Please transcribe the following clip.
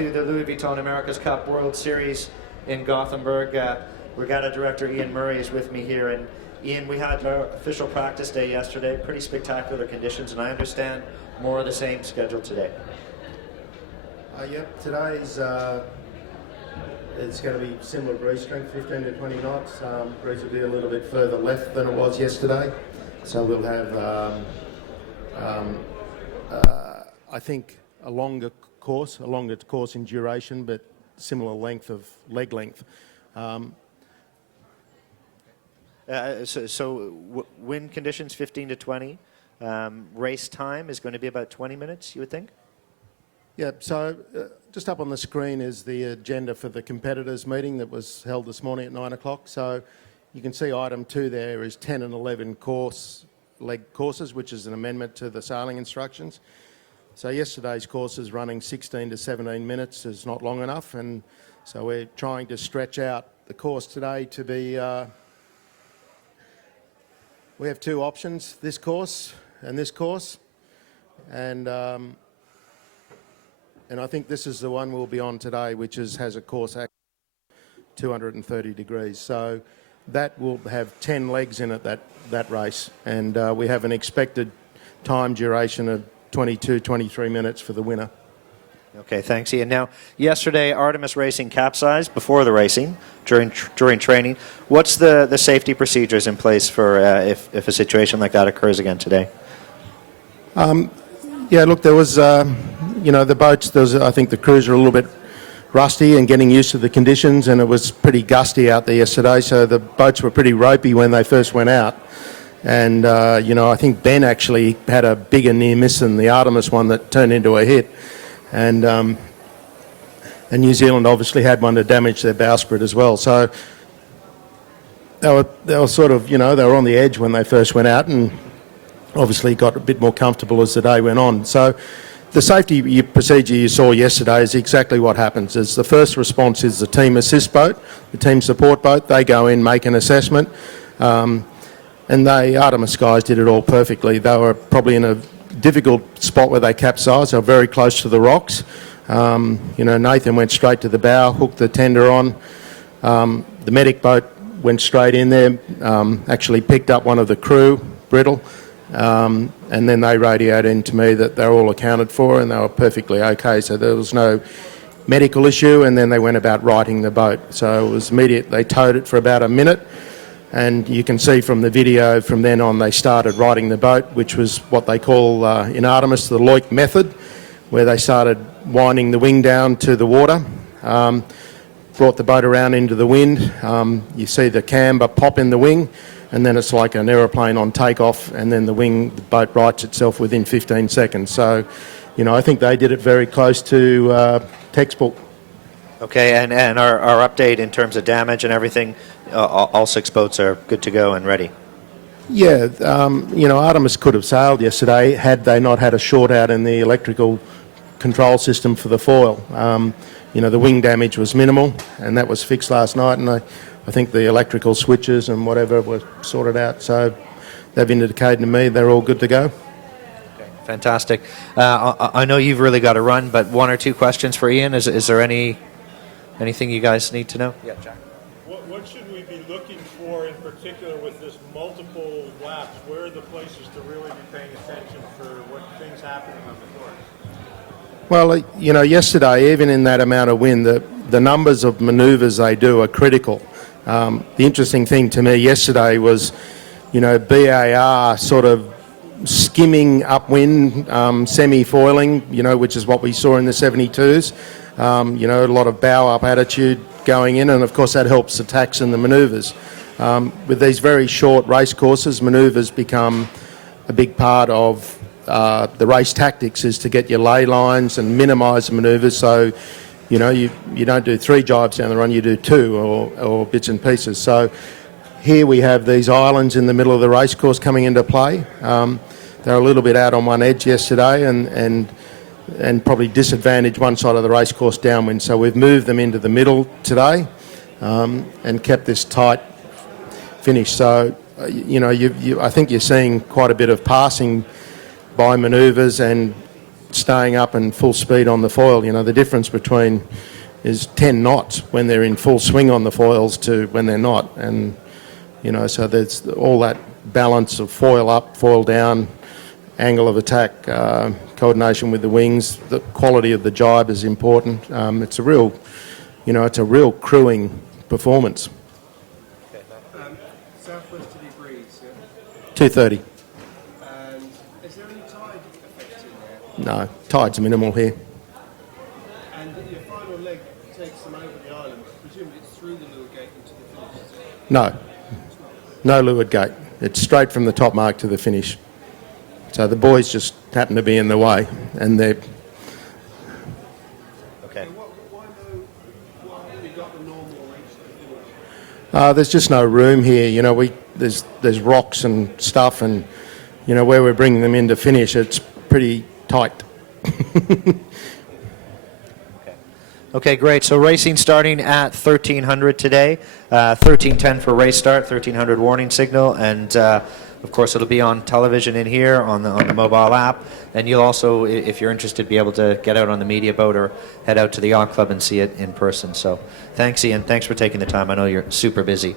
To the Louis Vuitton America's Cup World Series in Gothenburg. Regatta Director Ian Murray is with me here. And Ian, we had our official practice day yesterday, pretty spectacular conditions, and I understand more of the same scheduled today. Yep, today's it's going to be similar breeze strength, 15 to 20 knots. Breeze will be a little bit further left than it was yesterday, so we'll have I think a longer course in duration, but similar length of leg length. Wind conditions 15 to 20. Race time is going to be about 20 minutes, you would think? Yeah, so just up on the screen is the agenda for the competitors meeting that was held this morning at 9 o'clock. So you can see item 2 there is 10 and 11 leg courses, which is an amendment to the sailing instructions. So yesterday's course is running 16 to 17 minutes, is not long enough, and so we're trying to stretch out the course today to be, we have 2 options, this course and this course, and I think this is the one we'll be on today, which has a course at 230 degrees. So that will have 10 legs in it, that race, and we have an expected time duration of 23 minutes for the winner. Okay, thanks, Ian. Now, yesterday, Artemis Racing capsized before the racing, during training. What's the safety procedures in place for if a situation like that occurs again today? Yeah, look, there was, the boats, I think the crews are a little bit rusty and getting used to the conditions, and it was pretty gusty out there yesterday, so the boats were pretty ropey when they first went out. And, I think Ben actually had a bigger near miss than the Artemis one that turned into a hit. And New Zealand obviously had one to damage their bowsprit as well. So they were sort of, they were on the edge when they first went out, and obviously got a bit more comfortable as the day went on. So the safety procedure you saw yesterday is exactly what happens. Is the first response is the team assist boat, the team support boat. They go in, make an assessment. And Artemis guys did it all perfectly. They were probably in a difficult spot where they capsized. They were very close to the rocks. Nathan went straight to the bow, hooked the tender on. The medic boat went straight in there, actually picked up one of the crew, Brittle, and then they radioed in to me that they're all accounted for and they were perfectly okay. So there was no medical issue, and then they went about righting the boat. So it was immediate. They towed it for about a minute. And you can see from the video from then on they started righting the boat, which was what they call in Artemis the Loik method, where they started winding the wing down to the water, brought the boat around into the wind. You see the camber pop in the wing, and then it's like an aeroplane on takeoff, and then the boat rights itself within 15 seconds. So, I think they did it very close to textbook. Okay, and our update in terms of damage and everything, all 6 boats are good to go and ready. Yeah, Artemis could have sailed yesterday had they not had a short out in the electrical control system for the foil. The wing damage was minimal, and that was fixed last night, and I think the electrical switches and whatever were sorted out, so they've indicated to me they're all good to go. Okay, fantastic. I know you've really got to run, but 1 or 2 questions for Ian. Is there anything you guys need to know? Yeah, Jack. What should we be looking for in particular with this multiple laps? Where are the places to really be paying attention for what things happening on the course? Well, yesterday, even in that amount of wind, the numbers of manoeuvres they do are critical. The interesting thing to me yesterday was, BAR sort of skimming upwind, semi-foiling, which is what we saw in the 72s. A lot of bow up attitude going in, and of course that helps the tacks and the manoeuvres. With these very short race courses, manoeuvres become a big part of the race tactics, is to get your lay lines and minimise the manoeuvres, so you don't do 3 jibes down the run, you do 2 or bits and pieces. So here we have these islands in the middle of the race course coming into play. They're a little bit out on one edge yesterday, and probably disadvantaged one side of the race course downwind. So we've moved them into the middle today and kept this tight finish. So, I think you're seeing quite a bit of passing by manoeuvres and staying up and full speed on the foil. You know, the difference between is 10 knots when they're in full swing on the foils to when they're not. And, you know, so there's all that balance of foil up, foil down, angle of attack, coordination with the wings. The quality of the jibe is important. It's a real, you know, it's a real crewing performance. Southwesterly breeze, yeah? 230. And is there any tide effect in there? No, tide's minimal here. And your final leg takes them over the island. Presumably it's through the little gate into the finish, is it? No, no leeward gate. It's straight from the top mark to the finish. So the boys just happen to be in the way, and they're... Okay. Why haven't you got the normal race to finish? There's just no room here. You know, there's rocks and stuff, and, you know, where we're bringing them in to finish, it's pretty tight. Okay, great. So racing starting at 1300 today, 1310 for race start, 1300 warning signal, and of course it'll be on television in here on the mobile app, and you'll also, if you're interested, be able to get out on the media boat or head out to the yacht club and see it in person. So thanks, Ian. Thanks for taking the time. I know you're super busy.